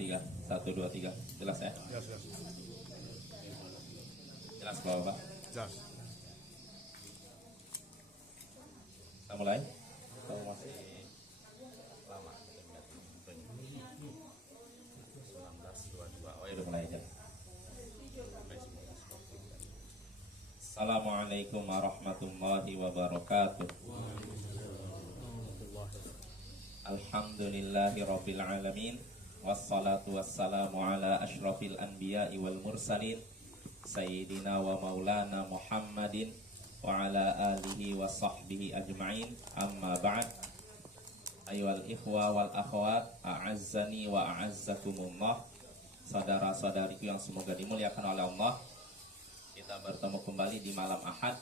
3. 1, 2, 3. Jelas ya? Jelas, jelas. Jelas Bapak? Jelas. Kita mulai? Atau masih lama? 1922. Oh ya udah mulai aja. Assalamualaikum warahmatullahi wabarakatuh. Alhamdulillahi rabbil alamin. Wassalatu wassalamu ala ashrafil anbiya'i wal mursalin Sayyidina wa maulana Muhammadin wa ala alihi wa sahbihi ajma'in. Amma ba'd. Ayyuhal ikhwa wal akhwat, a'azzani wa a'azzakumullah. Saudara-saudariku yang semoga dimuliakan oleh Allah, kita bertemu kembali di malam Ahad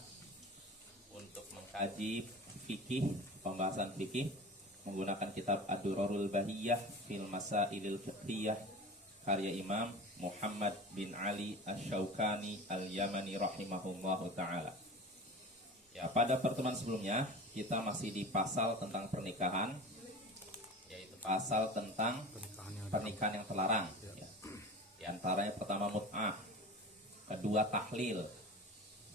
untuk mengkaji fikih, pembahasan fikih menggunakan kitab Ad-Durarul Bahiyah fil Masailil Fiqhiyah karya Imam Muhammad bin Ali Asy-Syaukani Al-Yamani rahimahullahu taala. Ya, pada pertemuan sebelumnya kita masih di pasal tentang pernikahan, yaitu pasal tentang pernikahan yang terlarang. Ya. Di antaranya pertama mut'ah, kedua tahlil.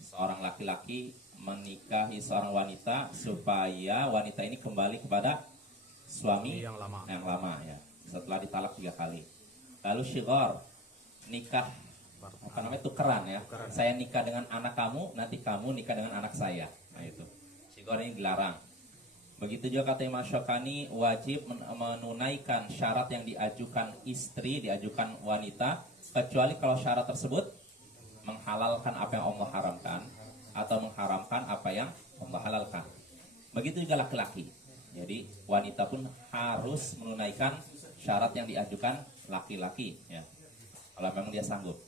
Seorang laki-laki menikahi seorang wanita supaya wanita ini kembali kepada suami yang lama ya, setelah ditalak 3 kali. Lalu syighar, nikah apa namanya, tukeran ya. Saya nikah dengan anak kamu, nanti kamu nikah dengan anak saya. Nah itu syighar ini dilarang. Begitu juga kata Imam Syaukani, wajib menunaikan syarat yang diajukan istri, diajukan wanita, kecuali kalau syarat tersebut menghalalkan apa yang Allah haramkan atau mengharamkan apa yang Allah halalkan. Begitu juga laki-laki. Jadi wanita pun harus menunaikan syarat yang diajukan laki-laki ya, kalau memang dia sanggup.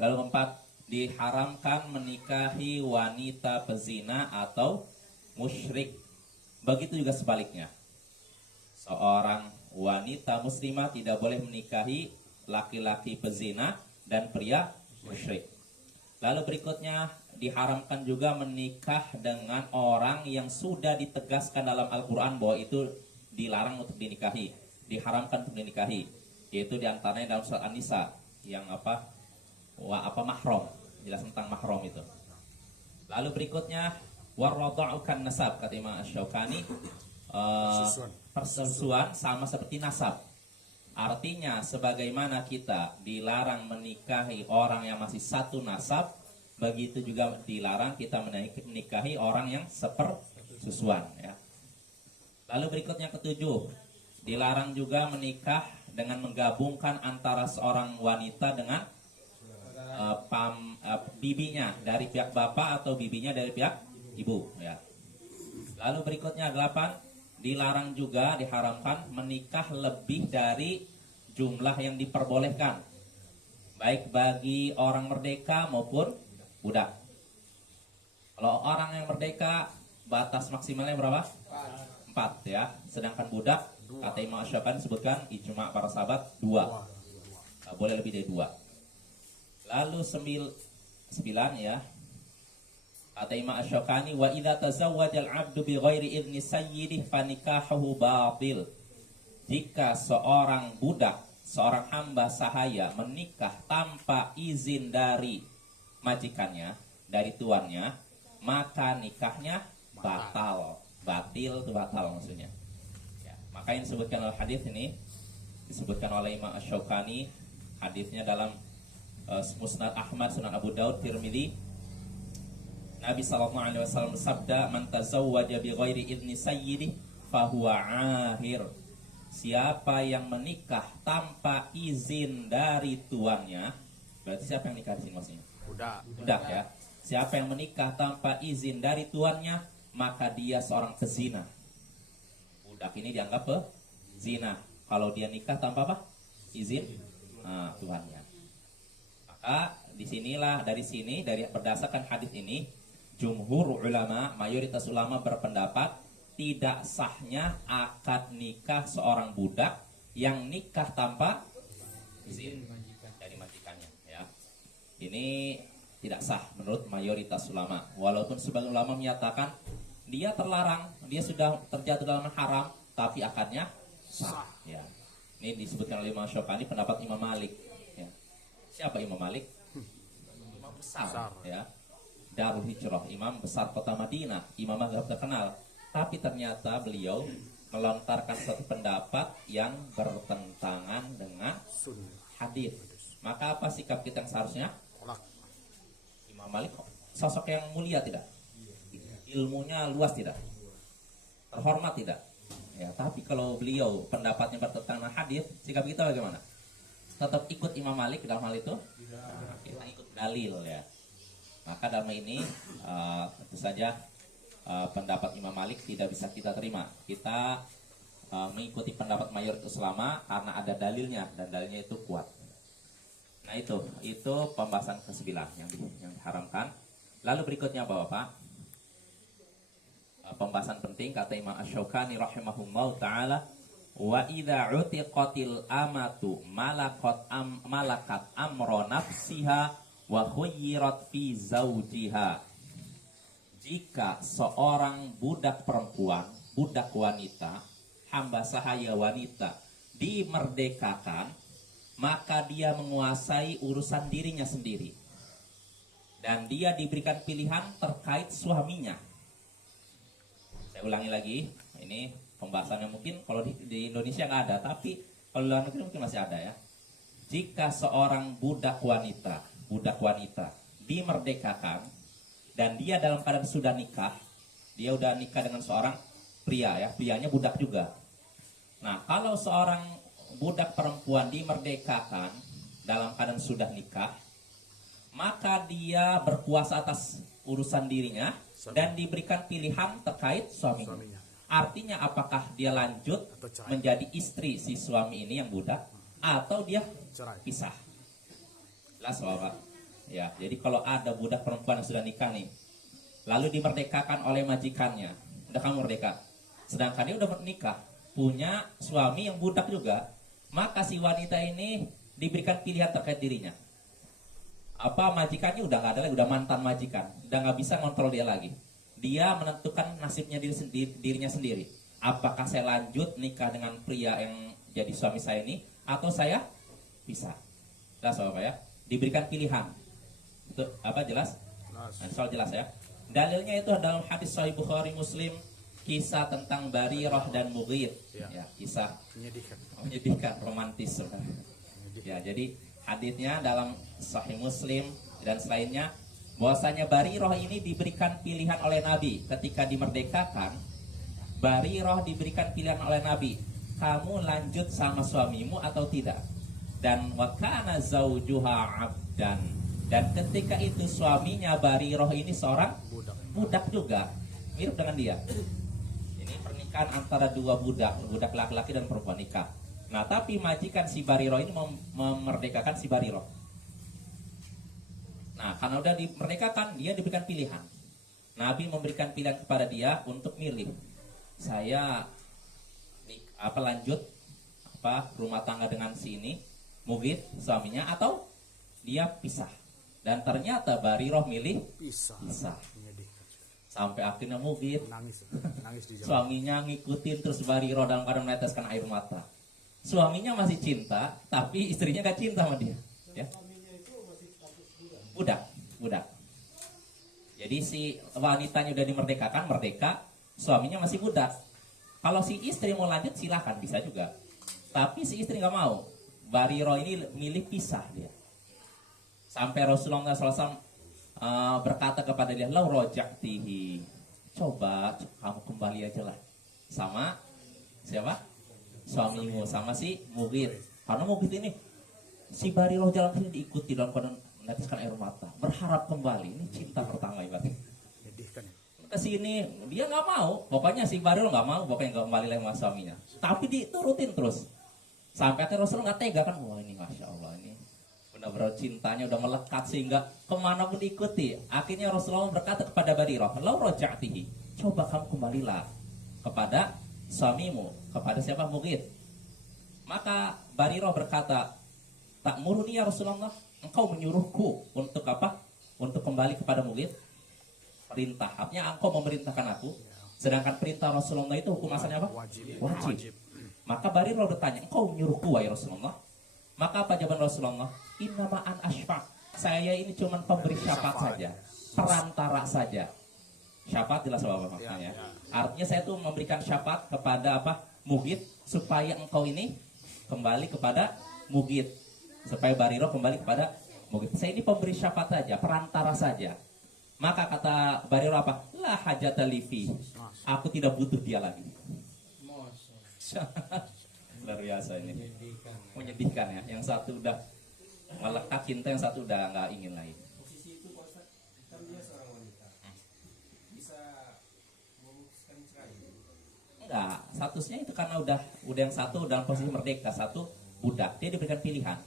Lalu 4, diharamkan menikahi wanita pezina atau musyrik. Begitu juga sebaliknya. Seorang wanita muslimah tidak boleh menikahi laki-laki pezina dan pria musyrik. Lalu berikutnya, diharamkan juga menikah dengan orang yang sudah ditegaskan dalam Al-Quran bahwa itu dilarang untuk dinikahi, diharamkan untuk dinikahi, yaitu diantaranya dalam surat An-Nisa yang mahram, jelas tentang mahram itu. Lalu berikutnya, warrada'ukan nasab, kata Imam Asy-Syaukani, persesuaian sama seperti nasab. Artinya sebagaimana kita dilarang menikahi orang yang masih satu nasab, begitu juga dilarang kita menikahi orang yang sepersusuan ya. Lalu berikutnya 7, dilarang juga menikah dengan menggabungkan antara seorang wanita dengan bibinya dari pihak bapak atau bibinya dari pihak ibu ya. Lalu berikutnya 8, dilarang juga, diharamkan menikah lebih dari jumlah yang diperbolehkan, baik bagi orang merdeka maupun budak. Kalau orang yang merdeka batas maksimalnya berapa? 4 ya. Sedangkan budak, kata Imam Asy-Syaukani disebutkan ijma' para sahabat 2. Gak boleh lebih dari 2. Lalu 9 ya. Kata Imam Asy-Syaukani, wa idza tazawwajal 'abdu bi ghairi idzni sayyidih fanikahuhu batil. Jika seorang budak, seorang hamba sahaya menikah tanpa izin dari majikannya, dari tuannya, maka nikahnya batal. Batil itu batal maksudnya ya. Maka yang disebutkan oleh hadis ini disebutkan oleh Imam Asy-Syaukani, hadisnya dalam Musnad Ahmad, Sunan Abu Daud, Tirmidzi. Nabi SAW bersabda, man tazawwaja bi ghairi idzni sayyidih fahuwa ahir. Siapa yang menikah tanpa izin dari tuannya, berarti siapa yang nikah di sini maksudnya? Budak ya. Siapa yang menikah tanpa izin dari tuannya, maka dia seorang pezina. Budak ini dianggap pezina kalau dia nikah tanpa apa? Izin tuannya. Maka dari berdasarkan hadis ini, jumhur ulama, mayoritas ulama berpendapat tidak sahnya akad nikah seorang budak yang nikah tanpa izin dari majikannya ya. Ini tidak sah menurut mayoritas ulama. Walaupun sebagian ulama menyatakan dia terlarang, dia sudah terjatuh dalam haram, tapi akadnya sah ya. Ini disebutkan oleh Imam Syaukani pendapat Imam Malik. Ya. Siapa Imam Malik? Imam besar, ya. Darul Hijrah, imam besar kota Madinah, imam mazhab terkenal. Tapi ternyata beliau melontarkan satu pendapat yang bertentangan dengan hadis. Maka apa sikap kita yang seharusnya? Imam Malik sosok yang mulia tidak? Ilmunya luas tidak? Terhormat tidak? Ya, tapi kalau beliau pendapatnya bertentangan dengan hadis, sikap kita bagaimana? Tetap ikut Imam Malik dalam hal itu? Kita ikut dalil ya. Maka dalam ini tentu saja pendapat Imam Malik tidak bisa kita terima. Kita mengikuti pendapat mayoritas ulama karena ada dalilnya dan dalilnya itu kuat. Nah itu pembahasan ke-9 yang diharamkan. Lalu berikutnya apa Bapak? Pembahasan penting kata Imam Asy-Syaukani rahimahullahu taala, wa idza utiqatil amatu malakat amra nafsiha wa khuyyirat fi zawjiha. Jika seorang budak perempuan, budak wanita, hamba sahaya wanita dimerdekakan, maka dia menguasai urusan dirinya sendiri dan dia diberikan pilihan terkait suaminya. Saya ulangi lagi, ini pembahasannya mungkin kalau di Indonesia nggak ada, tapi kalau di luar negeri mungkin masih ada ya. Jika seorang budak wanita dimerdekakan dan dia dalam keadaan sudah nikah, dia udah nikah dengan seorang pria ya, prianya budak juga. Nah, kalau seorang budak perempuan dimerdekakan dalam keadaan sudah nikah, maka dia berkuasa atas urusan dirinya dan diberikan pilihan terkait suaminya. Artinya apakah dia lanjut menjadi istri si suami ini yang budak atau dia pisah. Jelas Bapak. Ya, jadi kalau ada budak perempuan yang sudah nikah nih, lalu dimerdekakan oleh majikannya, udah kamu merdeka. Sedangkan dia udah menikah, punya suami yang budak juga, maka si wanita ini diberikan pilihan terkait dirinya. Apa majikannya udah nggak ada lagi, udah mantan majikan, udah nggak bisa ngontrol dia lagi. Dia menentukan nasibnya dirinya sendiri. Apakah saya lanjut nikah dengan pria yang jadi suami saya ini, atau saya pisah? Jelas Bapak ya? Diberikan pilihan. Itu apa jelas? Nah, soal jelas ya. Dalilnya itu dalam hadis Sahih Bukhari Muslim, kisah tentang Barirah dan Mughith. Ya, kisah menyedihkan, romantis. Ya, jadi hadisnya dalam Sahih Muslim dan selainnya bahwasanya Barirah ini diberikan pilihan oleh Nabi ketika dimerdekakan. Barirah diberikan pilihan oleh Nabi, kamu lanjut sama suamimu atau tidak? Dan wa kana zaujuha 'abdan, dan ketika itu suaminya Barirah ini seorang budak juga, mirip dengan dia. Ini pernikahan antara dua budak laki-laki dan perempuan nikah. Nah, tapi majikan si Barirah ini memerdekakan si Barirah. Nah, karena udah dimerdekakan, dia diberikan pilihan. Nabi memberikan pilihan kepada dia untuk milih. Saya lanjut rumah tangga dengan si ini Mughith suaminya, atau dia pisah. Dan ternyata Barirah milih pisah. Sampai akhirnya Mughith nangis di jalan. Suaminya ngikutin terus Barirah dalam keadaan meneteskan air mata. Suaminya masih cinta, tapi istrinya gak cinta sama dia. Ya. Budak. Jadi si wanitanya udah dimerdekakan, merdeka, suaminya masih budak. Kalau si istri mau lanjut silakan, bisa juga. Tapi si istri gak mau. Barirah ini milih pisah dia. Sampai Rasulullah SAW berkata kepada dia, "Lau roja'tihi." Coba kamu kembali aja lah sama siapa? Suamimu, sama si Mughith. Karena Mughith ini si Barirah jalan sini diikuti dalam keadaan meneteskan air mata, berharap kembali. Ini cinta pertama ibaratnya. Kesini dia nggak mau, pokoknya si Barirah nggak mau, pokoknya nggak kembali lagi sama suaminya. Tapi diturutin terus. Sampai akhirnya Rasulullah nggak tega kan, wah ini masya Allah ini benar-benar cintanya udah melekat sehingga kemana pun diikuti. Akhirnya Rasulullah berkata kepada Barirah, "Lau roja'tihi." Coba kamu kembalilah kepada suamimu, kepada siapa? Mughith. Maka Barirah berkata, "Ta'muruni ya Rasulullah, engkau menyuruhku untuk apa? Untuk kembali kepada Mughith?" Perintah, artinya engkau memerintahkan aku. Sedangkan perintah Rasulullah itu hukum asalnya apa? Wajib. Maka Barirah bertanya, engkau menyuruhku wahai Rasulullah? Maka apa jawaban Rasulullah? Innama an asfa'. Saya ini cuma pemberi syafaat saja, perantara saja. Syafaat jelas apa maksudnya? Artinya saya tuh memberikan syafaat kepada apa? Mughith, supaya engkau ini kembali kepada Mughith, supaya Barirah kembali kepada Mughith. Saya ini pemberi syafaat saja, perantara saja. Maka kata Barirah apa? La hajata li fi. Aku tidak butuh dia lagi. Luar biasa ini. Menyedihkan ya. Yang satu udah melekat cinta, yang satu udah nggak ingin lagi. Posisi itu Pak Ustaz, kan dia seorang wanita. Bisa memutuskan cerai. Enggak, statusnya itu karena udah yang satu dalam posisi merdeka, satu budak. Dia diberikan pilihan.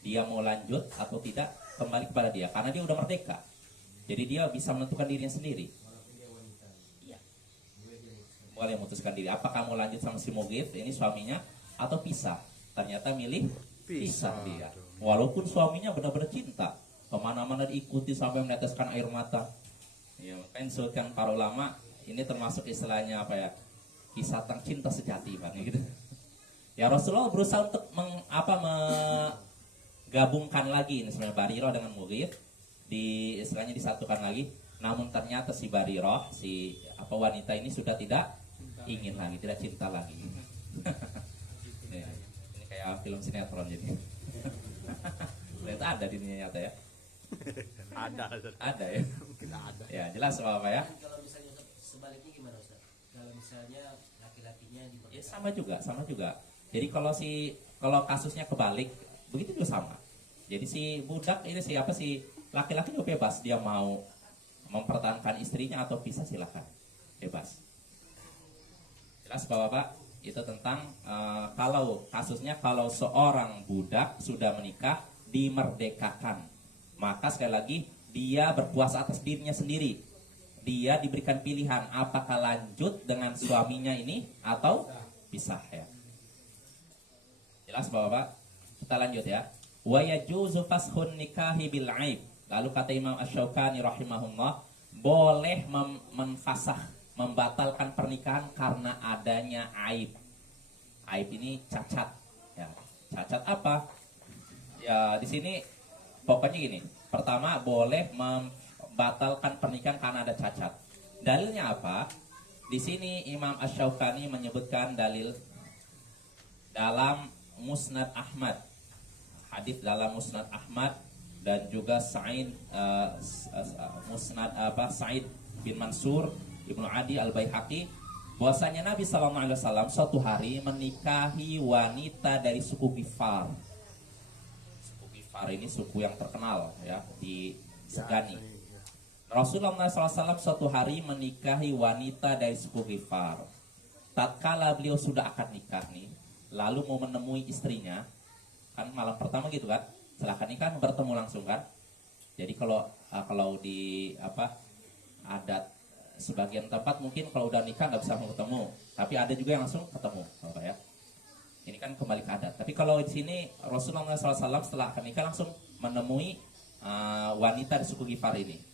Dia mau lanjut atau tidak, kembali kepada dia karena dia udah merdeka. Jadi dia bisa menentukan dirinya sendiri. Walaupun dia wanita. Iya. Boleh dia memutuskan. Boleh memutuskan diri. Apakah mau lanjut sama si Mughith, ini suaminya, atau pisah? Ternyata milih pisah dia. Walaupun suaminya benar-benar cinta, kemana-mana diikuti sampai meneteskan air mata. Ya, kan disebutkan para ulama ini termasuk istilahnya apa ya? Kisah tentang cinta sejati, kan gitu. Ya Rasulullah berusaha untuk menggabungkan lagi ini sebenarnya Barirah dengan Mughith, istilahnya disatukan lagi. Namun ternyata si Barirah, wanita ini sudah tidak ingin lagi, tidak cinta lagi. Ini kayak film sinetron jadi. Ternyata ada di dunia nyata ya. Ada ya. Mungkin ada. Ya jelas apa ya. Kalau misalnya sebaliknya gimana Ustaz? Kalau misalnya laki-lakinya Ya sama juga. Jadi kalau kasusnya kebalik, begitu juga sama. Jadi si budak ini laki-laki juga bebas, dia mau mempertahankan istrinya atau pisah silakan, bebas. Jelas Bapak, itu tentang kalau seorang budak sudah menikah dimerdekakan, maka sekali lagi dia berkuasa atas dirinya sendiri. Dia diberikan pilihan apakah lanjut dengan suaminya ini atau pisah ya. Jelas Bapak? Kita lanjut ya. Wa yajuzu fashun nikahi bil aib. Lalu kata Imam Asy-Syaukani rahimahullah, boleh menfasah, membatalkan pernikahan karena adanya aib. Aib ini cacat. Ya, cacat apa? Ya di sini pokoknya gini. Pertama boleh membatalkan pernikahan karena ada cacat. Dalilnya apa? Di sini Imam Asy-Syaukani menyebutkan dalil dalam Musnad Ahmad, hadis dalam Musnad Ahmad dan juga Sa'id bin Mansur Ibnu Adi Al-Baihaqi, bahwasanya Nabi sallallahu alaihi wasallam suatu hari menikahi wanita dari suku Ghifar. Suku Ghifar ini suku yang terkenal ya di Segani. Rasulullah SAW suatu hari menikahi wanita dari suku Ghifar. Tatkala beliau sudah akan nikah nih, lalu mau menemui istrinya, kan malam pertama gitu kan, setelah nikah bertemu langsung kan. Jadi kalau di adat sebagian tempat mungkin kalau udah nikah nggak bisa ketemu, tapi ada juga yang langsung ketemu, Bapak ya. Ini kan kembali ke adat. Tapi kalau di sini Rasulullah SAW setelah akan nikah langsung menemui wanita di suku Ghifar ini.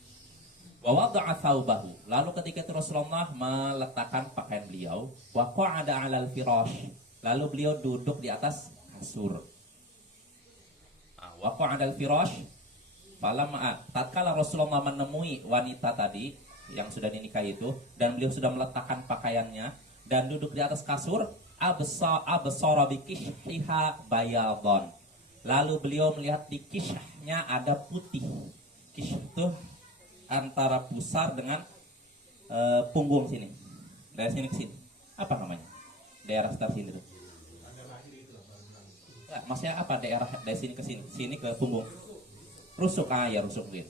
Wa wada'a thawbahu. Lalu ketika itu Rasulullah meletakkan pakaian beliau, wa qa'ada 'alal firash. Lalu beliau duduk di atas kasur. Wa qa'ada 'alal firash. Tatkala Rasulullah menemui wanita tadi yang sudah dinikahi itu dan beliau sudah meletakkan pakaiannya dan duduk di atas kasur, absara bi kishhiha bayadhan. Lalu beliau melihat di kishahnya ada putih. Kishah itu antara pusar dengan punggung sini, dari sini ke sini, apa namanya? Daerah sekitar sini tuh. Maksudnya apa daerah dari sini ke sini ke punggung? Rusuk, ya rusuk gitu.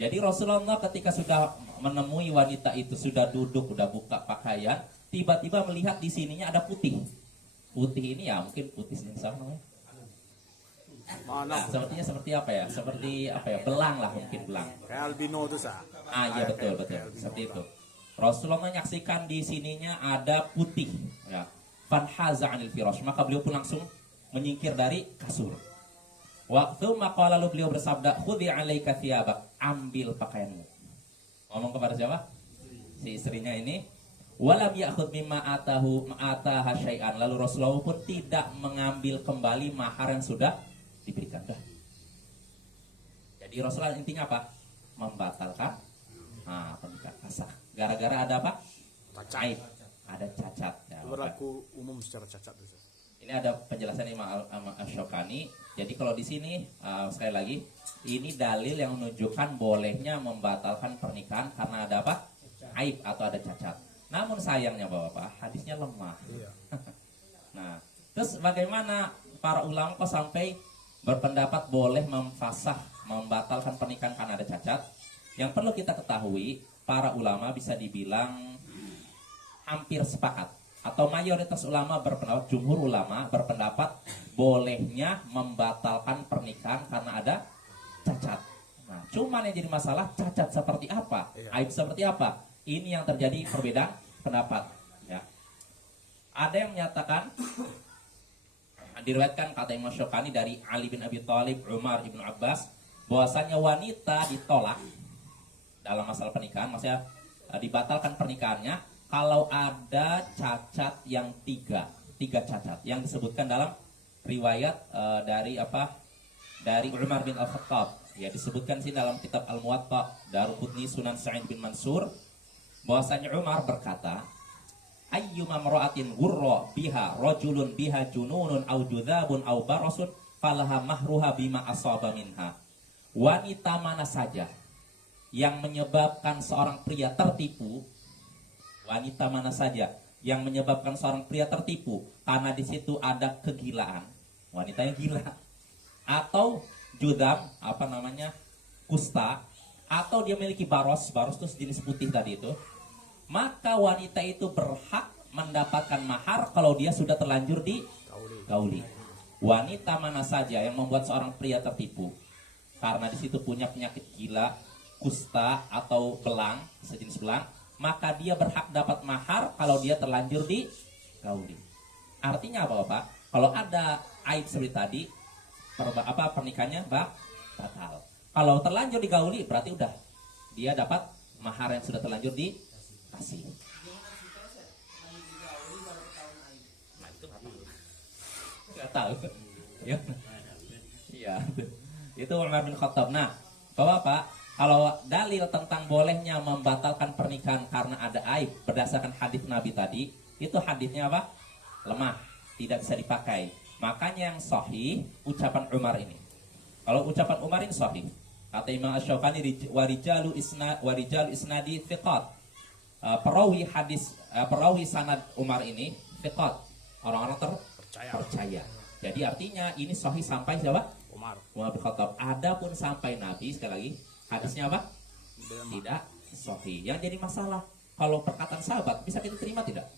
Jadi Rasulullah ketika sudah menemui wanita itu sudah duduk, udah buka pakaian, tiba-tiba melihat di sininya ada putih. Putih ini ya mungkin putih sinsang namanya. Nah, sepertinya seperti apa ya? Seperti apa ya? Belang lah mungkin belang. Kayak albino tuh Iya betul. Seperti itu. Rasulullah menyaksikan di sininya ada putih. Ya. Fanhaza 'anil firash. Maka beliau pun langsung menyingkir dari kasur. Waktu maka lalu beliau bersabda, "Khudhi 'alaika thiyabak." Ambil pakaianmu. Ngomong kepada siapa? Si istrinya ini. Walam ya'khudh mimma ataha syai'an. Lalu Rasulullah pun tidak mengambil kembali mahar yang sudah diberikan. Jadi Rasulullah intinya apa? Membatalkan pernikahan fasakh. Gara-gara ada apa? Cacat. Ada cacat. Ya, berlaku umum secara cacat. Ini ada penjelasan Imam Asy-Syaukani. Jadi kalau di sini sekali lagi ini dalil yang menunjukkan bolehnya membatalkan pernikahan karena ada apa? Aib atau ada cacat. Namun sayangnya Bapak, hadisnya lemah. Iya. Nah, terus bagaimana para ulama kok sampai berpendapat boleh membatalkan pernikahan karena ada cacat? Yang perlu kita ketahui, para ulama bisa dibilang hampir sepakat atau mayoritas ulama berpendapat, jumhur ulama berpendapat bolehnya membatalkan pernikahan karena ada cacat. Nah, cuman yang jadi masalah cacat seperti apa, aib seperti apa? Ini yang terjadi perbedaan pendapat. Ya. Ada yang menyatakan, diriwayatkan kata Imam Syaukani dari Ali bin Abi Thalib, Umar ibn Abbas, bahwasanya wanita ditolak dalam masalah pernikahan, maksudnya dibatalkan pernikahannya kalau ada cacat yang tiga cacat yang disebutkan dalam riwayat dari Umar bin Al-Khattab, ya disebutkan sih dalam kitab Al-Muwatta, Daruqutni, Sunan Sa'id bin Mansur, bahwasanya Umar berkata, ayyuma mar'atin ghurra biha rajulun biha jununun aw judzabun aw barasun falaha mahruha bima asaba minha. Wanita mana saja yang menyebabkan seorang pria tertipu, wanita mana saja yang menyebabkan seorang pria tertipu karena di situ ada kegilaan, wanita yang gila, atau judam, kusta, atau dia memiliki baros itu sejenis putih tadi itu, maka wanita itu berhak mendapatkan mahar kalau dia sudah terlanjur di gauli. Wanita mana saja yang membuat seorang pria tertipu karena di situ punya penyakit gila, kusta atau belang, sejenis belang, maka dia berhak dapat mahar kalau dia terlanjur di gauli. Artinya apa Bapak? Kalau ada aib seperti tadi, pernikahannya batal. Kalau terlanjur di gauli berarti udah dia dapat mahar yang sudah terlanjur dikasih. Nah itu nggak tahu. Ya. Iya. Itu Umar bin Khattab. Nah, Bapak, kalau dalil tentang bolehnya membatalkan pernikahan karena ada aib berdasarkan hadis Nabi tadi, itu hadisnya apa? Lemah, tidak bisa dipakai. Makanya yang sahih ucapan Umar ini. Kalau ucapan Umar ini sahih. Kata Imam Asy-Syaukani, warijalu isnadi thiqat. Perawi sanad Umar ini thiqat. Orang-orang terpercaya. Jadi artinya ini sahih sampai siapa? Umar bin Khattab. Adapun sampai Nabi, sekali lagi hadisnya apa? Tidak sahih. Yang jadi masalah, kalau perkataan sahabat bisa kita terima tidak?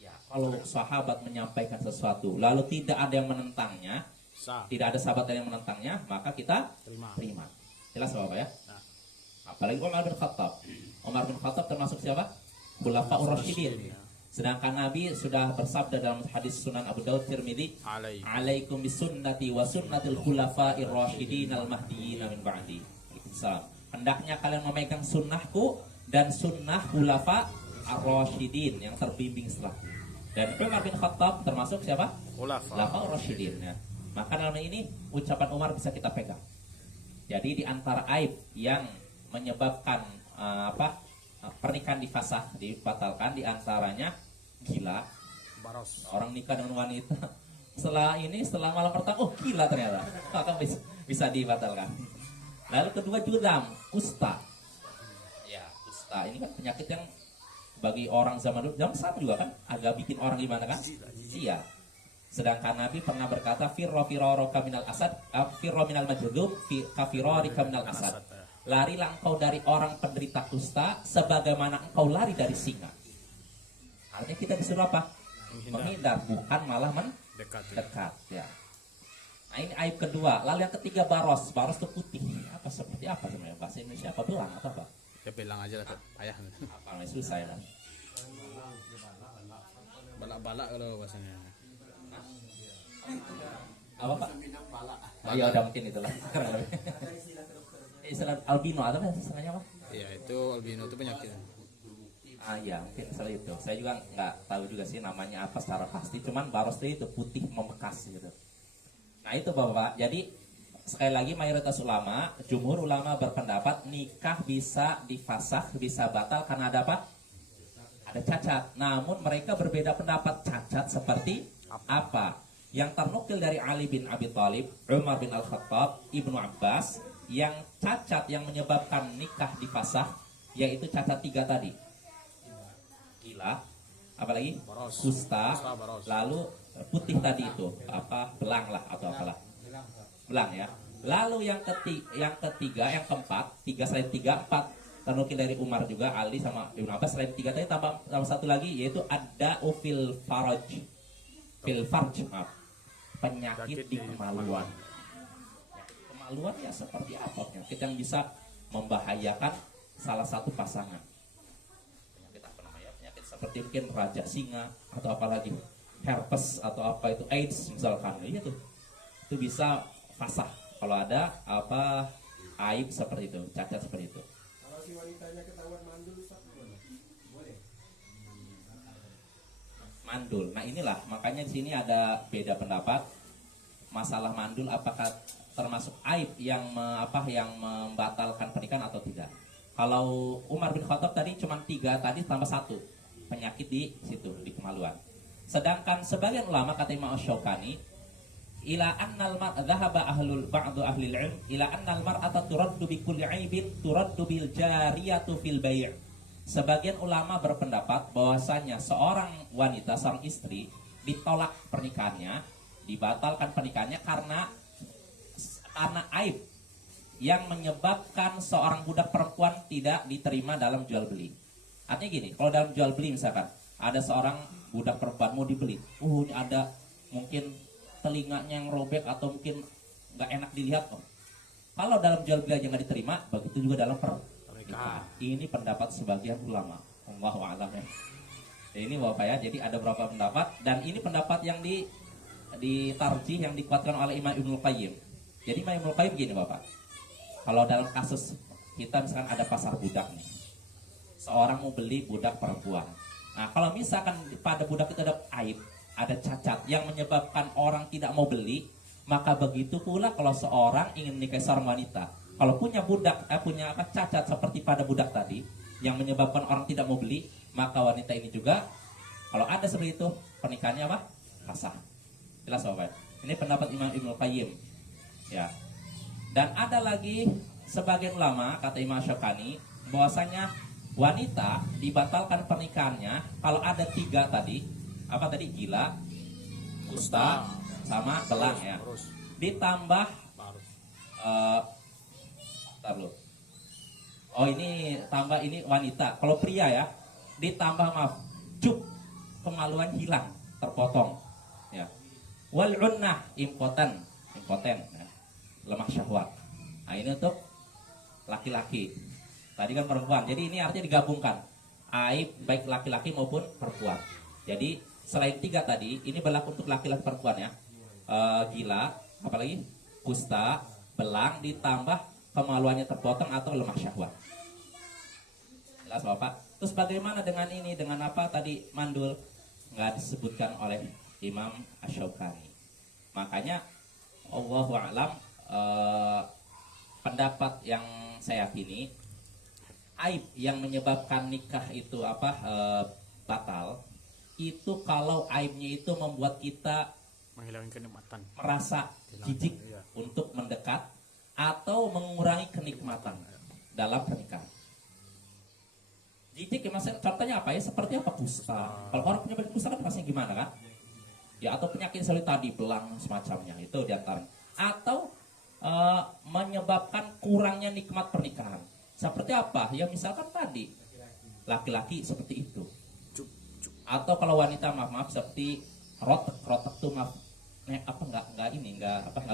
Ya, kalau sahabat menyampaikan sesuatu lalu tidak ada yang menentangnya, tidak ada sahabat yang menentangnya, maka kita terima. Jelas Bapak ya? Apalagi Umar bin Khattab. Umar bin Khattab termasuk siapa? Khulafaur Rasyidin. Sedangkan Nabi sudah bersabda dalam hadis Sunan Abu Daud Tirmidzi, "Alaikum bisunnati wa sunnatil khulafa'ir rasyidin al-mahdiyyin min ba'di." Waalaikumsalam. Hendaknya kalian memegang sunnahku dan sunnah khulafa ar-rasyidin yang terbimbing setelahku. Dan Umar bin Khattab termasuk siapa? Khulafa ar-rasyidin ya. Maka dalam ini ucapan Umar bisa kita pegang. Jadi di antara aib yang menyebabkan pernikahan difasakh, dibatalkan, di antaranya gila. Orang nikah dengan wanita setelah malam pertama, gila ternyata, maka bisa dibatalkan. Lalu kedua judam, kusta. Ya, kusta ini kan penyakit yang bagi orang zaman dulu, zaman sekarang juga kan agak bikin orang gimana kan? Iya. Sedangkan Nabi pernah berkata, firra minal asad, firra minal majdum, kafirarika minal asad. Larilah engkau dari orang penderita kusta sebagaimana engkau lari dari singa. Artinya kita disuruh apa? Menghindar, bukan malah mendekat. Ya. Nah ini aib kedua. Lalu yang ketiga baros. Baros itu putih. Apa seperti apa sebenarnya? Bahasa Indonesia apa? Belang atau apa? Ya belang aja lah, ayah. Apa namanya? Susah ya. Balak-balak kalau bahasanya. Apa Pak? Ya udah mungkin itulah. Istilah albino atau istilahnya apa? Iya itu albino itu penyakit. Ya mungkin seperti itu. Saya juga nggak tahu juga sih namanya apa secara pasti. Cuman baros itu putih membekas gitu. Nah itu Bapak. Jadi sekali lagi mayoritas ulama, jumhur ulama berpendapat nikah bisa difasakh, bisa batal karena ada apa? Ada cacat. Namun mereka berbeda pendapat cacat seperti apa? Yang ternukil dari Ali bin Abi Thalib, Umar bin Al-Khattab, Ibnu Abbas, yang cacat yang menyebabkan nikah difasakh yaitu cacat 3 tadi. Gila, apalagi Baros. kusta, Kusta, baros. lalu putih tadi itu apa belang lah atau apalah belang ya. Lalu yang ketiga, yang keempat, 3 selain 3, 4 ternukil dari Umar juga, Ali sama Ibnu Abbas. Selain 3 tadi tambah satu lagi yaitu ada fil farj, maaf, penyakit di kemaluan. Kemaluan ya seperti apa penyakit yang bisa membahayakan salah satu pasangan. Penyakit seperti mungkin raja singa atau apalagi herpes atau apa itu AIDS misalkan, itu bisa fasakh kalau ada apa aib seperti itu, cacat seperti itu. Kalau si wanitanya ketahuan mandul, Ustaz, gimana? Boleh? Mandul. Nah inilah makanya di sini ada beda pendapat masalah mandul, apakah termasuk aib yang yang membatalkan pernikahan atau tidak. Kalau Umar bin Khattab tadi cuma 3 tadi tambah 1 penyakit di situ di kemaluan. Sedangkan sebagian ulama kata Imam Asy-Syaukani ila annal mar dhahaba ba'du ahli ilm ila annal mar'ata turaddu bi kulli aibin turaddu bil jariyatu fil bai'. Sebagian ulama berpendapat bahwasanya seorang wanita, seorang istri ditolak pernikahannya, dibatalkan pernikahannya karena aib yang menyebabkan seorang budak perempuan tidak diterima dalam jual beli. Artinya gini, kalau dalam jual beli misalkan ada seorang budak perempuan mau dibeli, ini ada mungkin telinganya yang robek atau mungkin nggak enak dilihat kok. Kalau dalam jual beli aja nggak diterima, begitu juga dalam pernikahan. Ini pendapat sebagian ulama. Allahu a'lam ya. Ini Bapak ya, jadi ada beberapa pendapat dan ini pendapat yang ditarjih yang dikuatkan oleh Imam Ibnu Qayyim. Jadi Imam Ibnu Qayyim gini Bapak. Kalau dalam kasus kita misalkan ada pasar budak nih, seorang mau beli budak perempuan. Nah kalau misalkan pada budak itu ada aib, ada cacat yang menyebabkan orang tidak mau beli, maka begitu pula kalau seorang ingin menikahi seorang wanita, kalau punya cacat seperti pada budak tadi yang menyebabkan orang tidak mau beli, maka wanita ini juga kalau ada seperti itu pernikahannya apa? Fasakh. Jelas Bapak? Ini pendapat Imam Ibnu Qayyim. Ya. Dan ada lagi sebagian ulama kata Imam Syaukani bahwasanya wanita dibatalkan pernikahannya kalau ada 3 tadi, apa tadi, gila, kusta, sama belang ya. Ditambah ini tambah ini wanita. Kalau pria ya, ditambah cuk, kemaluan hilang, terpotong. Ya. Wal unnah, impoten ya. Lemah syahwat. Nah ini untuk laki-laki. Tadi kan perempuan. Jadi ini artinya digabungkan aib baik laki-laki maupun perempuan. Jadi selain 3 tadi, ini berlaku untuk laki-laki perempuan ya. Gila, apalagi kusta, belang, ditambah kemaluannya terpotong atau lemah syahwat. Jelas Bapak? Terus bagaimana dengan ini? Dengan apa tadi mandul? Nggak disebutkan oleh Imam Asy-Syaukani. Makanya Allahu a'lam, pendapat yang saya yakini aib yang menyebabkan nikah itu batal itu kalau aibnya itu membuat kita menghilangkan kenikmatan, merasa jijik untuk mendekat atau mengurangi kenikmatan dalam pernikahan. Jijik ya maksudnya, contohnya apa ya, seperti apa, kusta. Kalau orang punya penyakit kusta kan rasanya gimana kan ya, atau penyakit seperti tadi belang semacamnya, itu diantaranya. Atau menyebabkan kurangnya nikmat pernikahan. Seperti apa? Ya misalkan tadi laki-laki seperti itu. Atau kalau wanita maaf seperti rotek tuh nggak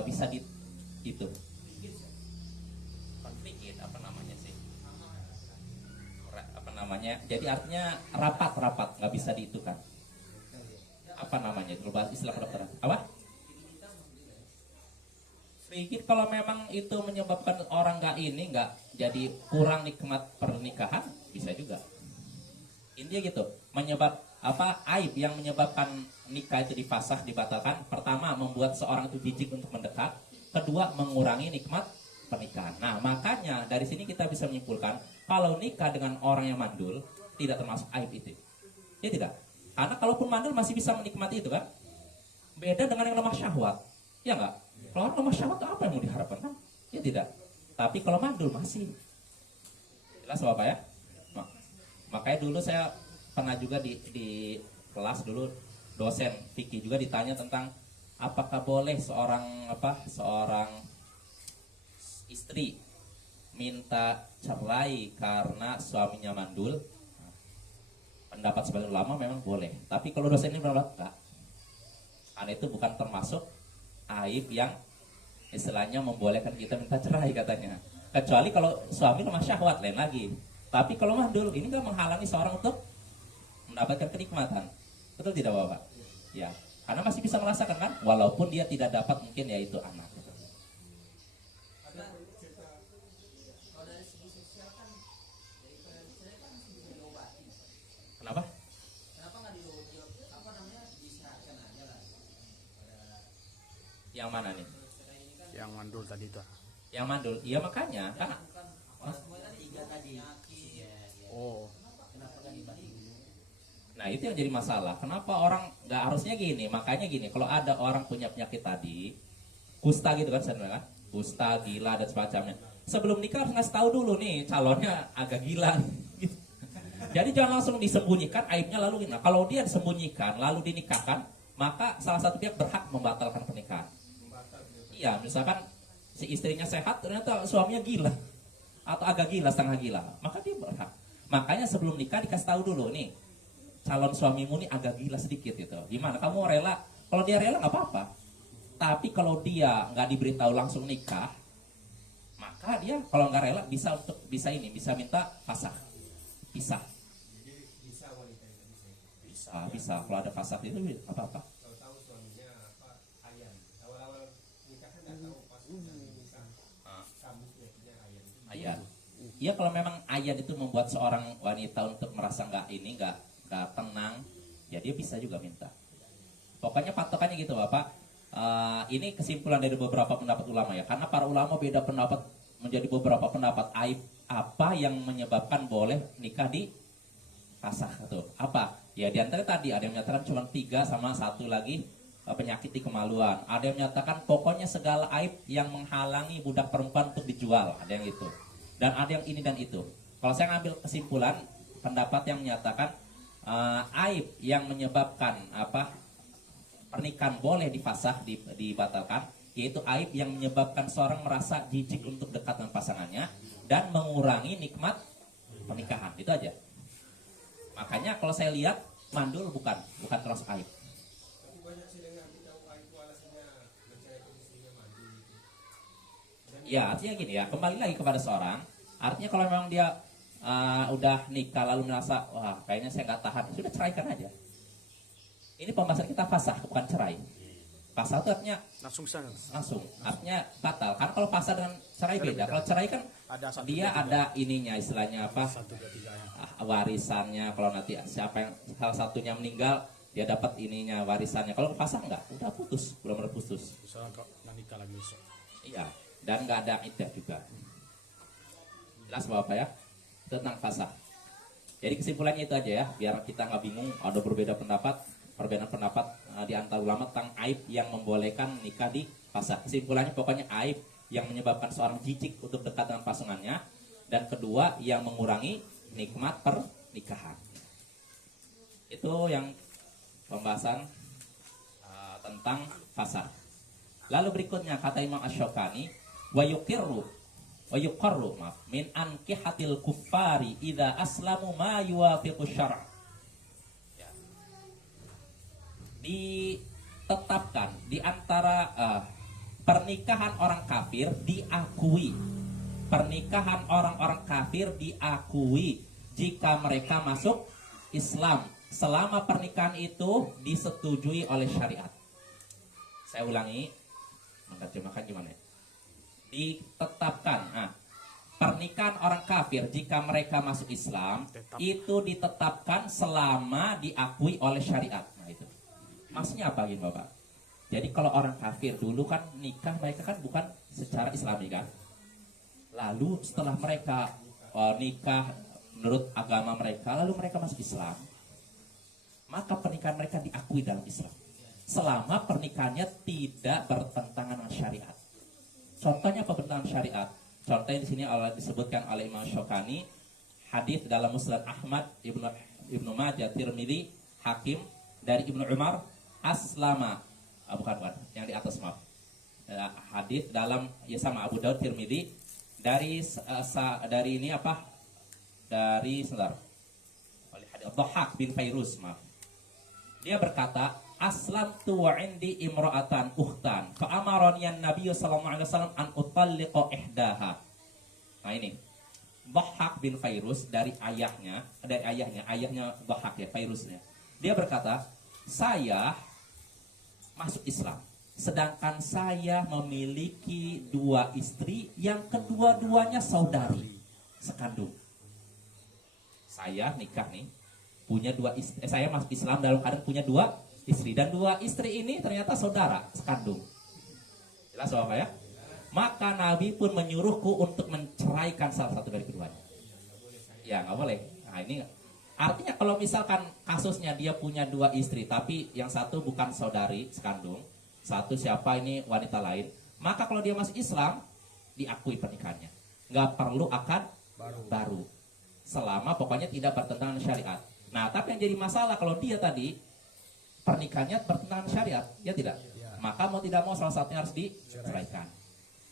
bisa itu. Konflik apa namanya sih? Jadi artinya rapat nggak bisa diitukan. Apa namanya? Itu bahas istilah kedokteran. Apa? Frigid kalau memang itu menyebabkan orang nggak jadi kurang nikmat pernikahan, bisa juga. Intinya gitu, aib yang menyebabkan nikah itu difasah, dibatalkan. Pertama, membuat seorang itu jijik untuk mendekat. Kedua, mengurangi nikmat pernikahan. Nah, makanya dari sini kita bisa menyimpulkan kalau nikah dengan orang yang mandul tidak termasuk aib itu. Ya tidak. Karena kalaupun mandul masih bisa menikmati itu kan. Beda dengan yang lemah syahwat. Ya enggak? Kalau orang lemah syahwat apa yang mau diharapkan kan? Ya tidak. Tapi kalau mandul masih. Jelas Bapak ya? Makanya dulu saya pernah juga di kelas dulu dosen fikih juga ditanya tentang apakah boleh seorang istri minta cerai karena suaminya mandul. Pendapat sebagian ulama memang boleh, tapi kalau dosen ini berpendapat enggak. Karena itu bukan termasuk aib yang istilahnya membolehkan kita minta cerai katanya. Kecuali kalau suami lemah syahwat lain lagi. Tapi kalau mandul ini kan menghalangi seorang untuk mendapatkan kenikmatan. Betul tidak Bapak? Ya, karena masih bisa merasakan kan, walaupun dia tidak dapat mungkin yaitu anak. Kenapa? Yang mana nih? Yang mandul tadi itu. Yang mandul, iya makanya kan. Oh. Nah itu yang jadi masalah. Kenapa orang nggak harusnya gini? Makanya gini, kalau ada orang punya penyakit tadi, kusta gitu kan sebenarnya, kan? Kusta, gila dan semacamnya. Sebelum nikah harus ngasih tahu dulu nih calonnya agak gila. Gitu. Jadi jangan langsung disembunyikan aibnya lalu. Nah kalau dia disembunyikan lalu dinikahkan, maka salah satu pihak berhak membatalkan pernikahan. Iya, misalkan si istrinya sehat ternyata suaminya gila atau agak gila, setengah gila, maka dia berhak. Makanya sebelum nikah dikasih tahu dulu nih, calon suamimu nih agak gila sedikit gitu. Gimana? Kamu rela? Kalau dia rela nggak apa-apa. Tapi kalau dia nggak diberitahu langsung nikah, maka dia kalau nggak rela bisa minta fasakh, pisah. Bisa. Kalau ada fasakh itu apa-apa. Tahu suaminya ayan. Awal-awal nikah kan nggak tahu pas nikah. Kamu punya ayan. Iya kalau memang ayat itu membuat seorang wanita untuk merasa nggak tenang, ya dia bisa juga minta. Pokoknya patokannya gitu Bapak. Ini kesimpulan dari beberapa pendapat ulama ya. Karena para ulama beda pendapat menjadi beberapa pendapat aib apa yang menyebabkan boleh nikah di fasakh itu. Apa? Ya di antara tadi ada yang menyatakan cuma 3 sama 1 lagi penyakit di kemaluan. Ada yang menyatakan pokoknya segala aib yang menghalangi budak perempuan untuk dijual. Ada yang itu. Dan ada yang ini dan itu. Kalau saya ngambil kesimpulan pendapat yang menyatakan aib yang menyebabkan pernikahan boleh difasakh, dibatalkan, yaitu aib yang menyebabkan seorang merasa jijik untuk dekat dengan pasangannya dan mengurangi nikmat pernikahan. Itu aja. Makanya kalau saya lihat mandul bukan termasuk aib. Tapi banyak sih dengar kita itu alasannya menceraikan istrinya mandul gitu. Ya artinya gini ya, kembali lagi kepada seorang. Artinya kalau memang dia udah nikah lalu merasa wah kayaknya saya nggak tahan, sudah ceraikan aja. Ini pembahasan kita fasakh bukan cerai. Fasakh itu artinya langsung artinya batal. Karena kalau fasakh dengan cerai beda. Kalau cerai kan ada ininya istilahnya warisannya. Kalau nanti siapa yang salah satunya meninggal dia dapat ininya warisannya. Kalau fasakh enggak, udah putus, belum putus. Misalnya kok nikah lagi besok. Iya, dan nggak ada iddah juga. Jelas Bapak ya tentang fasakh. Jadi kesimpulannya itu aja ya, biar kita nggak bingung. Ada perbedaan pendapat di antara ulama tentang aib yang membolehkan nikah di fasakh. Kesimpulannya pokoknya aib yang menyebabkan seorang jijik untuk dekat dengan pasangannya, dan kedua yang mengurangi nikmat pernikahan. Itu yang pembahasan tentang fasakh. Lalu berikutnya kata Imam Asy-Syaukani, wa yuqarru min ankihatil kuffari idza aslamu ma yuwafiqu syara'. Ditetapkan di antara pernikahan orang kafir diakui. Pernikahan orang-orang kafir diakui jika mereka masuk Islam selama pernikahan itu disetujui oleh syariat. Saya ulangi, menerjemahkan gimana ya? Ditetapkan pernikahan orang kafir jika mereka masuk Islam Tetap. itu ditetapkan selama diakui oleh syariat. Nah itu. Maksudnya apa gini Bapak? Jadi kalau orang kafir dulu kan nikah mereka kan bukan secara Islami kan. Lalu setelah mereka nikah menurut agama mereka, lalu mereka masuk Islam, maka pernikahan mereka diakui dalam Islam. Selama pernikahannya tidak bertentangan dengan syariat. Contohnya apa bertentangan syariat? Contohnya di sini disebutkan oleh Imam Syukani, hadis dalam Musnad Ahmad, Ibnu Majah, Tirmidzi, Hakim dari Ibnu Umar, aslama, bukan, yang di atas maaf. Hadis dalam ya sama Abu Daud, Tirmidzi dari ini apa? Dari sebentar. Oleh hadis Dhahhak bin Fairuz, maaf. Dia berkata, aslamtu wa indi imra'atan ukhtan fa amarani an-nabiy sallallahu alaihi wasallam an utalliqa ihdaha. Nah ini Dhahhak bin Fairuz dari ayahnya Dhahhak ya, Fairuznya. Dia berkata, saya masuk Islam sedangkan saya memiliki 2 istri yang kedua-duanya saudari sekandung. Saya nikah nih, punya 2 istri, saya masuk Islam dalam keadaan punya 2 istri, dan 2 istri ini ternyata saudara sekandung. Jelas Bapak ya? Maka Nabi pun menyuruhku untuk menceraikan salah satu dari keduanya. Ya nggak boleh. Nah ini artinya kalau misalkan kasusnya dia punya 2 istri, tapi yang satu bukan saudari sekandung, satu siapa ini wanita lain, maka kalau dia masuk Islam diakui pernikahannya. Nggak perlu akad baru. Selama pokoknya tidak bertentangan syariat. Nah tapi yang jadi masalah kalau dia tadi pernikahannya bertentangan syariat, ya tidak? Maka mau tidak mau salah satunya harus diceraikan.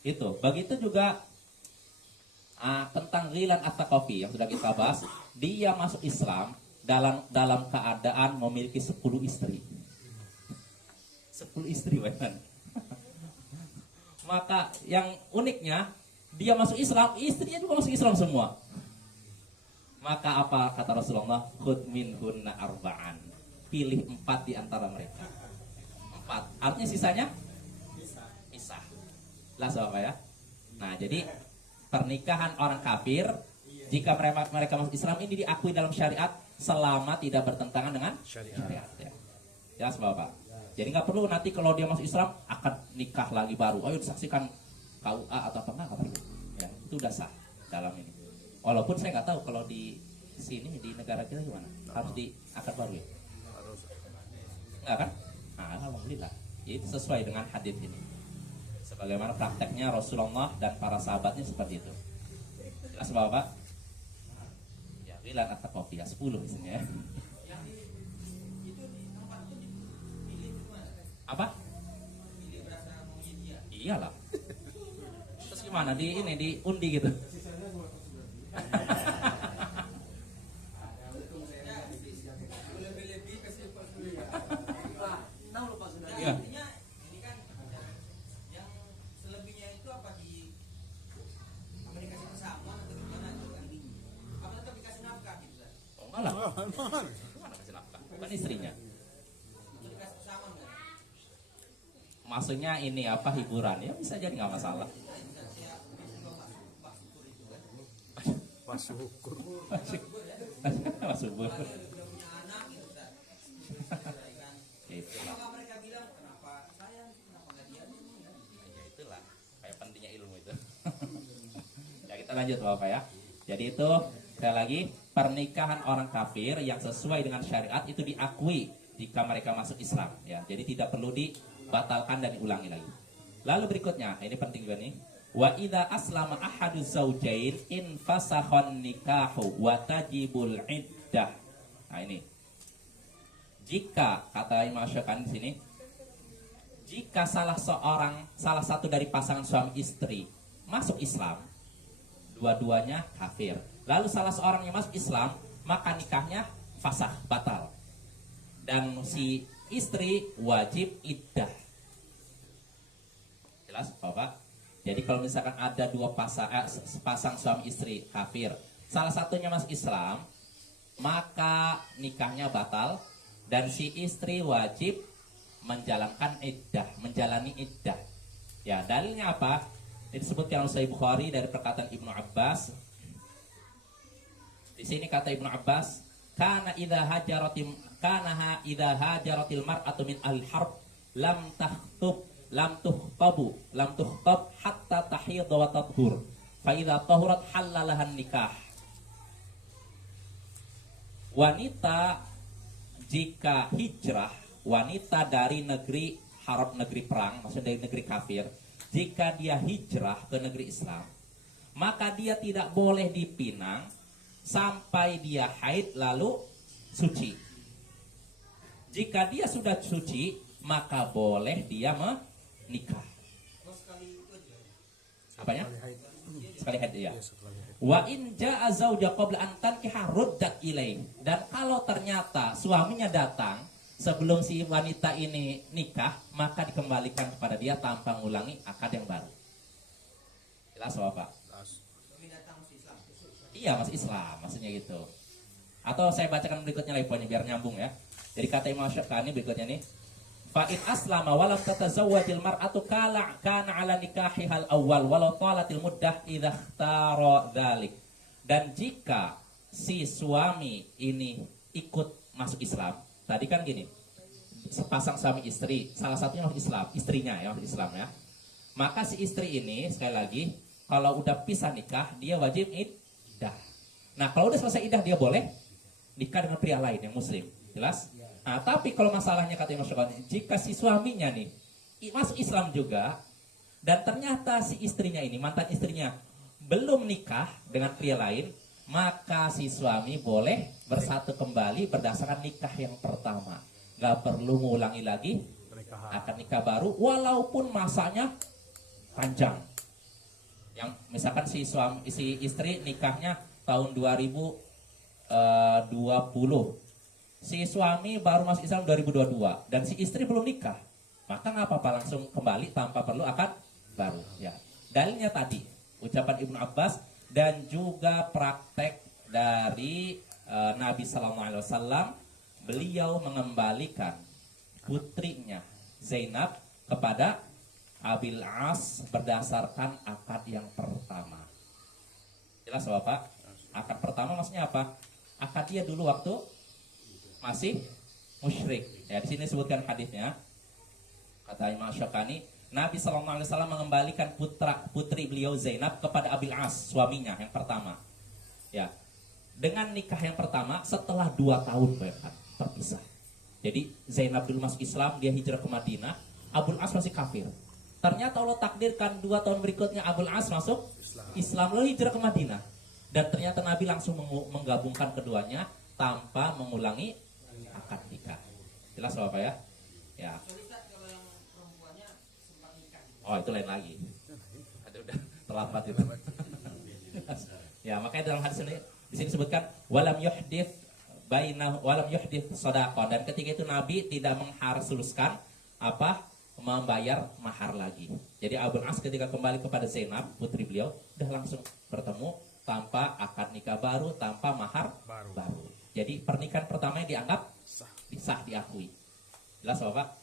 Itu. Begitu juga tentang Ghilan At-Thaqafi yang sudah kita bahas, dia masuk Islam dalam keadaan memiliki 10 istri. 10 istri, kan? Maka yang uniknya dia masuk Islam, istrinya juga masuk Islam semua. Maka apa kata Rasulullah? Khudh minhunna arba'an. Pilih 4 di antara mereka. 4. Artinya sisanya pisah. Lah Bapak ya. Nah, jadi pernikahan orang kafir jika mereka masuk Islam ini diakui dalam syariat selama tidak bertentangan dengan syariat ya. Jelas Bapak. Jadi nggak perlu nanti kalau dia masuk Islam akan nikah lagi baru. Ayo disaksikan KUA atau apa nggak perlu. Ya, itu udah sah dalam ini. Walaupun saya nggak tahu kalau di sini di negara kita gimana. Harus di akad baru ya. Enggak kan? Nah, alhamdulillah. Itu sesuai dengan hadis ini. Sebagaimana prakteknya Rasulullah dan para sahabatnya seperti itu. Jelas Bapak? Ya, Ghilan At-Thaqafi 10 isinya. Apa? Iyalah. Terus gimana? Di undi gitu. Iya. Ini kan yang selebihnya itu apa di Amerika Serikat sama atau gimana itu kan bingung. Apa tetap dikasih nafkah gitu kan? Oh, enggak lah. Gimana kasih nafkah? Bukan istrinya. Atau dikasih sama enggak? Maksudnya ini apa hiburan ya bisa jadi nggak masalah. Pas syukur. Mas subur. Udah punya anak gitu kan. Itulah. Maka mereka bilang kenapa saya, kenapa nggak dia nih? Ya itulah kayak pentingnya ilmu itu. Ya kita lanjut Bapak ya. Jadi itu sekali lagi pernikahan orang kafir yang sesuai dengan syariat itu diakui jika mereka masuk Islam ya. Jadi tidak perlu dibatalkan dan diulangi lagi. Lalu berikutnya, ini penting juga nih. Wa idza aslama ahadu zaujain in fasakhon nikahu wa tajibul iddah. Nah ini. Jika kata Imam Syukani di sini, jika salah satu dari pasangan suami istri masuk Islam, dua-duanya kafir. Lalu salah seorang yang masuk Islam, maka nikahnya fasakh, batal. Dan si istri wajib iddah. Jelas, Bapak? Jadi kalau misalkan ada sepasang suami istri kafir, salah satunya masuk Islam, maka nikahnya batal dan si istri wajib menjalani iddah. Ya, dalilnya apa? Disebutkan oleh Sahih Bukhari dari perkataan Ibnu Abbas. Di sini kata Ibnu Abbas, kana idza hajaratil mar'atu min al-harb lam tuhtab hatta tahidha wa tathur. Fa idza tahurat halalahan nikah. Wanita jika hijrah, wanita dari negeri harab, negeri perang, maksudnya dari negeri kafir, jika dia hijrah ke negeri Islam, maka dia tidak boleh dipinang sampai dia haid lalu suci. Jika dia sudah suci, maka boleh dia menikah. Oh, sekali itu aja. Apanya? Sekali haid ya. Iya, setelah haid. Wa in ja'a zauja qabla an tankiha ruddat ilaih. Dan kalau ternyata suaminya datang sebelum si wanita ini nikah, maka dikembalikan kepada dia tanpa mengulangi akad yang baru. Jelas Bapak? Suami datang masih Islam. Iya, masih Islam, maksudnya gitu. Atau saya bacakan berikutnya lagi poinnya biar nyambung ya. Jadi kata Imam Syafi'i berikutnya nih. Fa in aslama walam tatazawwajil mar'atu kana 'ala nikahihal awwal walau talatil muddah idza ikhtara dzalik. Dan jika si suami ini ikut masuk Islam, tadi kan gini, sepasang suami istri, salah satunya masuk Islam, istrinya ya masuk Islam ya. Maka si istri ini sekali lagi, kalau udah pisah nikah, dia wajib iddah. Nah kalau udah selesai iddah, dia boleh nikah dengan pria lain yang muslim, jelas? Nah tapi kalau masalahnya kata Imam Syafi'i, jika si suaminya nih masuk Islam juga, dan ternyata si istrinya ini, mantan istrinya belum nikah dengan pria lain, maka si suami boleh bersatu kembali berdasarkan nikah yang pertama. Gak perlu mengulangi lagi akan nikah baru, walaupun masanya panjang. Yang misalkan si istri nikahnya tahun 2020, si suami baru masuk Islam 2022, dan si istri belum nikah, maka nggak apa-apa, langsung kembali tanpa perlu akad baru. Ya, dalilnya tadi ucapan Ibnu Abbas dan juga praktek dari Nabi Sallallahu Alaihi Wasallam, beliau mengembalikan putrinya Zainab kepada Abil As berdasarkan akad yang pertama. Jelas Bapak? Akad pertama maksudnya apa? Akad dia dulu waktu masih musyrik. Ya, di sini disebutkan hadisnya. Kata Imam Syafi'i, Nabi Sallallahu Alaihi Wasallam mengembalikan putri beliau Zainab kepada Abil As, suaminya yang pertama. Ya, dengan nikah yang pertama setelah 2 tahun bahkan terpisah. Jadi Zainab dulu masuk Islam, dia hijrah ke Madinah, Abul As masih kafir. Ternyata Allah takdirkan 2 tahun berikutnya Abul As masuk Islam lalu hijrah ke Madinah. Dan ternyata Nabi langsung menggabungkan keduanya tanpa mengulangi akad nikah. Jelas Bapak ya? Ya. Sorry Ustaz, kalau yang perempuannya sempat nikah. Oh, itu lain lagi. Ada udah terlambat itu. Ya, makanya dalam hadis ini di sini disebutkan walam yuhdits shadaqah, dan ketika itu Nabi tidak mengharuskan membayar mahar lagi. Jadi Abul As ketika kembali kepada Zainab putri beliau udah langsung bertemu tanpa akad nikah baru, tanpa mahar baru. Jadi pernikahan pertama yang dianggap sah, diakui. Jelas Bapak?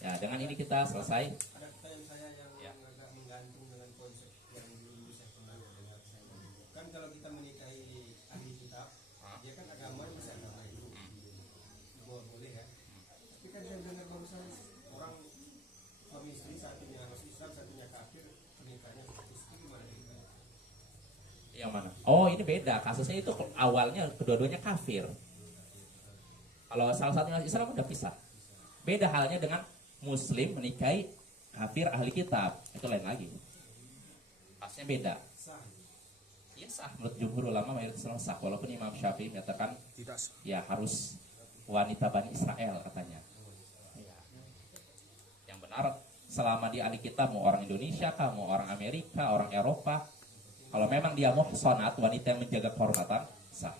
Ya, dengan ini kita selesai. Ada pertanyaan saya yang agak menggantung dengan konsep yang dulu saya pernah dengar. Kan kalau kita menikahi ahli kitab, dia kan agama masih agama itu, boleh ya. Tapi kan saya dengar barusan orang suami istri, satunya masuk Islam, satunya kafir, pernikahannya seperti itu, gimana gitu? Yang mana? Oh, ini beda. Kasusnya itu awalnya kedua-duanya kafir. Kalau salah satunya Islam udah pisah. Beda halnya dengan Muslim menikahi kafir ahli kitab, itu lain lagi. Kasusnya beda. Iya sah, menurut jumhur ulama mayoritas Islam sah. Walaupun Imam Syafi'i menyatakan Tidak sah. ya harus wanita Bani Israel katanya. Ya. Yang benar selama di ahli kitab, mau orang Indonesia kah, mau orang Amerika, orang Eropa, kalau memang dia muhsanat, wanita yang menjaga kehormatan, sah.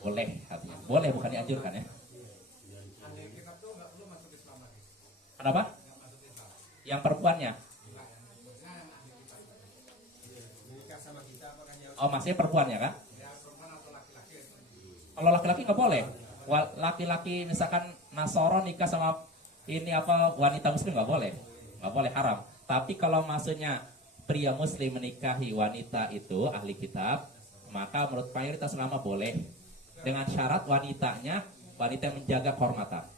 Boleh artinya. Boleh, bukan dianjurkan ya. Kenapa? Yang perempuannya. Menikah sama kita apakah dia Oh, maksudnya perempuannya kan? Kalau laki-laki nggak boleh. Laki-laki misalkan Nasoro nikah sama wanita Muslim nggak boleh, haram. Tapi kalau maksudnya pria muslim menikahi wanita itu ahli kitab, maka menurut mayoritas ulama boleh, dengan syarat wanita yang menjaga kehormatan.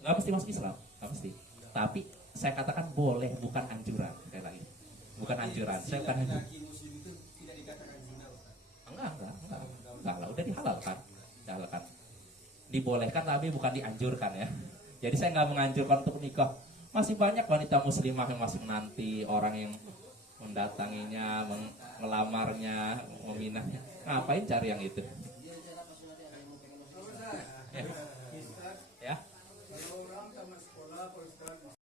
Nggak mesti masuk Islam, nggak mesti. Tapi saya katakan boleh, bukan anjuran. Sekali lagi, bukan anjuran. Saya bukan anjuran. Laki muslim itu tidak dikatakan zina, Ustaz. Enggak lah, udah dihalalkan. Dibolehkan tapi bukan dianjurkan ya. Jadi saya nggak menganjurkan untuk nikah. Masih banyak wanita muslimah yang masih menanti orang yang mendatanginya, melamarnya, meminahnya. Ngapain cari yang itu? Ya. Kalau